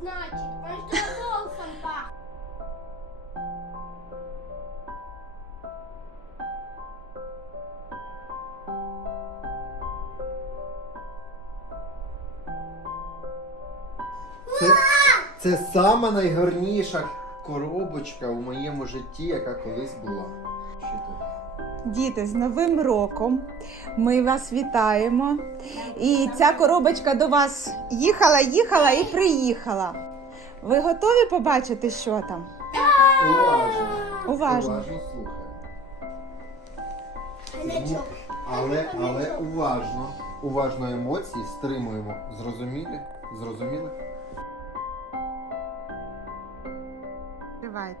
значит? Потому что голосом пахнет. Це, це сама найгарніша коробочка у моєму житті, яка колись була. Що? Діти, з Новим роком ми вас вітаємо. І ця коробочка до вас їхала, їхала і приїхала. Ви готові побачити, що там? Уважно. Уважно. Уважно слухаємо. Але, але уважно. Уважно емоції стримуємо. Зрозуміли? Зрозуміли? Тривайте.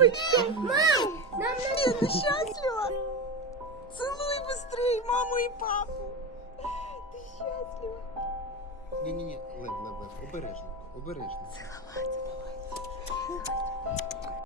Лапочка! Мам, нам ти щаслива? Целуй быстрей маму і папу. Ти счастлива? Ні-ні-ні, лев, лев, лев, обережно, обережно. Давайте, давайте.